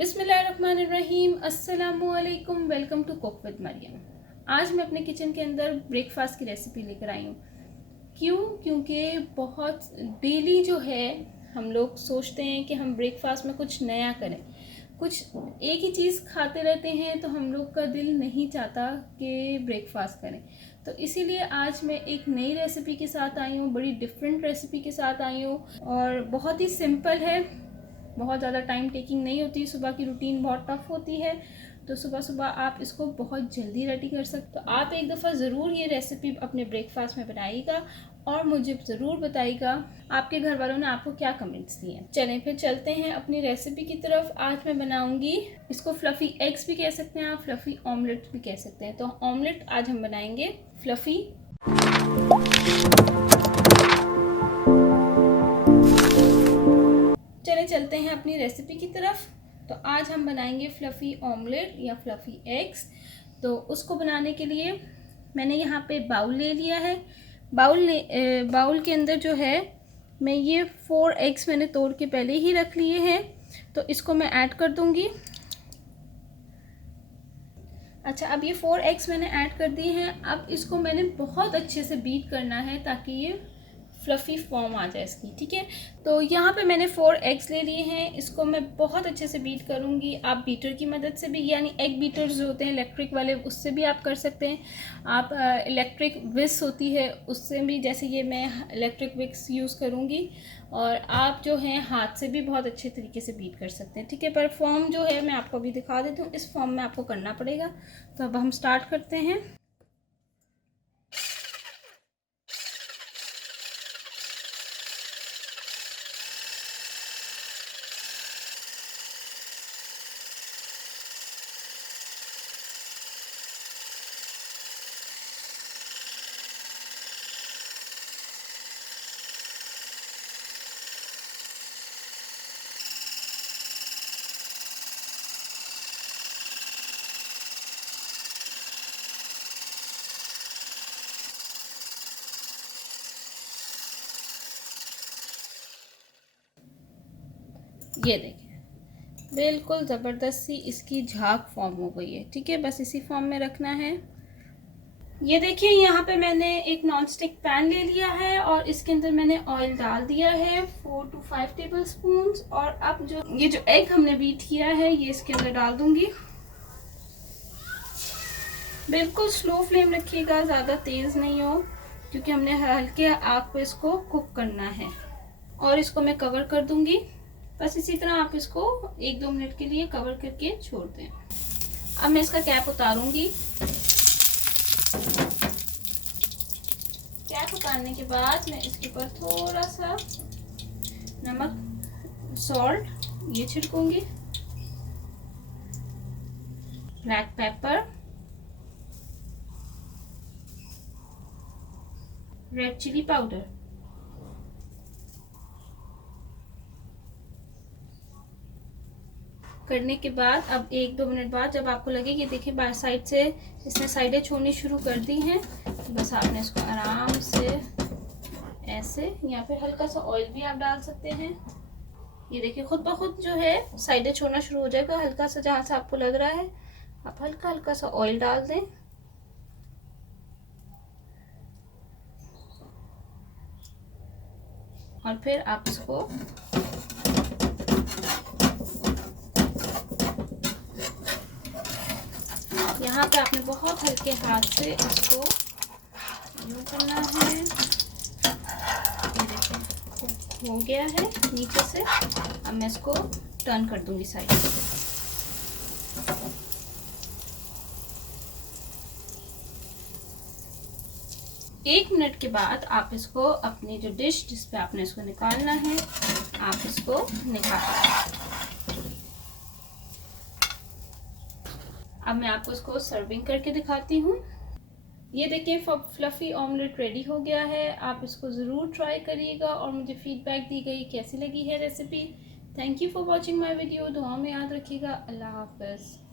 बिस्मिल्लाहिर्रहमानिर्रहीम, अस्सलामुअलैकुम। Welcome to cook with Maryam. आज मैं अपने किचन के अंदर ब्रेकफास्ट की रेसिपी लेकर आई हूँ। क्योंकि बहुत डेली जो है हम लोग सोचते हैं कि हम ब्रेकफास्ट में कुछ नया करें, कुछ एक ही चीज़ खाते रहते हैं, तो हम लोग का दिल नहीं चाहता कि ब्रेकफास्ट करें। तो इसीलिए आज मैं एक नई रेसिपी के साथ आई हूँ, बड़ी डिफरेंट रेसिपी के साथ आई हूँ और बहुत ही सिंपल है, बहुत ज़्यादा टाइम टेकिंग नहीं होती। सुबह की रूटीन बहुत टफ होती है, तो सुबह सुबह आप इसको बहुत जल्दी रेडी कर सकते। तो आप एक दफ़ा ज़रूर ये रेसिपी अपने ब्रेकफास्ट में बनाइएगा और मुझे ज़रूर बताइएगा आपके घर वालों ने आपको क्या कमेंट्स दिए हैं। चलें फिर चलते हैं अपनी रेसिपी की तरफ। आज मैं बनाऊंगी, इसको फ्लफ़ी एग्स भी कह सकते हैं आप, फ्लफ़ी ऑमलेट भी कह सकते हैं। तो ऑमलेट आज हम बनाएंगे फ्लफ़ी। चलते हैं अपनी रेसिपी की तरफ। तो आज हम बनाएंगे फ्लफ़ी ऑमलेट या फ्लफ़ी एग्स। तो उसको बनाने के लिए मैंने यहाँ पे बाउल ले लिया है। बाउल के अंदर जो है मैं ये 4 एग्स मैंने तोड़ के पहले ही रख लिए हैं, तो इसको मैं ऐड कर दूँगी। अच्छा, अब ये 4 एग्स मैंने ऐड कर दिए हैं। अब इसको मैंने बहुत अच्छे से बीट करना है ताकि ये फ्लफ़ी फॉर्म आ जाए इसकी, ठीक है। तो यहाँ पे मैंने 4 एग्स ले लिए हैं, इसको मैं बहुत अच्छे से बीट करूँगी। आप बीटर की मदद से भी, यानी एग बीटर्स जो होते हैं इलेक्ट्रिक वाले, उससे भी आप कर सकते हैं। आप इलेक्ट्रिक विक्स होती है उससे भी, जैसे ये मैं इलेक्ट्रिक विक्स यूज़ करूँगी। और आप जो हैं हाथ से भी बहुत अच्छे तरीके से बीट कर सकते हैं, ठीक है। पर फॉर्म जो है मैं आपको अभी दिखा देती हूँ, इस फॉर्म में आपको करना पड़ेगा। तो अब हम स्टार्ट करते हैं। ये देखिए बिल्कुल ज़बरदस्त सी इसकी झाग फॉर्म हो गई है, ठीक है। बस इसी फॉर्म में रखना है। ये देखिए यहाँ पे मैंने एक नॉन स्टिक पैन ले लिया है और इसके अंदर मैंने ऑयल डाल दिया है 4 to 5 टेबल स्पून। और अब ये जो एग हमने बीट किया है ये इसके अंदर डाल दूंगी। बिल्कुल स्लो फ्लेम रखिएगा, ज़्यादा तेज़ नहीं हो, क्योंकि हमने हल्के आग पे इसको कुक करना है। और इसको मैं कवर कर दूंगी। बस इसी तरह आप इसको 1-2 मिनट के लिए कवर करके छोड़ दें। अब मैं इसका कैप उतारूंगी। कैप उतारने के बाद मैं इसके ऊपर थोड़ा सा नमक, सॉल्ट ये छिड़कूंगी, black pepper, red chili powder, करने के बाद अब 1-2 मिनट बाद जब आपको लगे कि देखिए बाहर साइड से इसने साइडें छोड़नी शुरू कर दी हैं, तो बस आपने इसको आराम से ऐसे, यहाँ पे हल्का सा ऑयल भी आप डाल सकते हैं। ये देखिए खुद ब खुद जो है साइडें छोड़ना शुरू हो जाएगा। हल्का सा जहाँ से आपको लग रहा है आप हल्का हल्का सा ऑयल डाल दें। और फिर आप इसको यहाँ पे आपने बहुत हल्के हाथ से इसको यूँ करना है। ये देखिए हो गया है नीचे से। अब मैं इसको टर्न कर दूंगी साइड से। एक मिनट के बाद आप इसको अपनी जो डिश जिस पे आपने इसको निकालना है, आप इसको निकाल। अब मैं आपको इसको सर्विंग करके दिखाती हूँ। ये देखिए फ्लफ़ी ऑमलेट रेडी हो गया है। आप इसको ज़रूर ट्राई करिएगा और मुझे फीडबैक दी गई कैसी लगी है recipe. Thank you for watching my video. दुआ में याद रखिएगा। अल्लाह हाफ़िज़।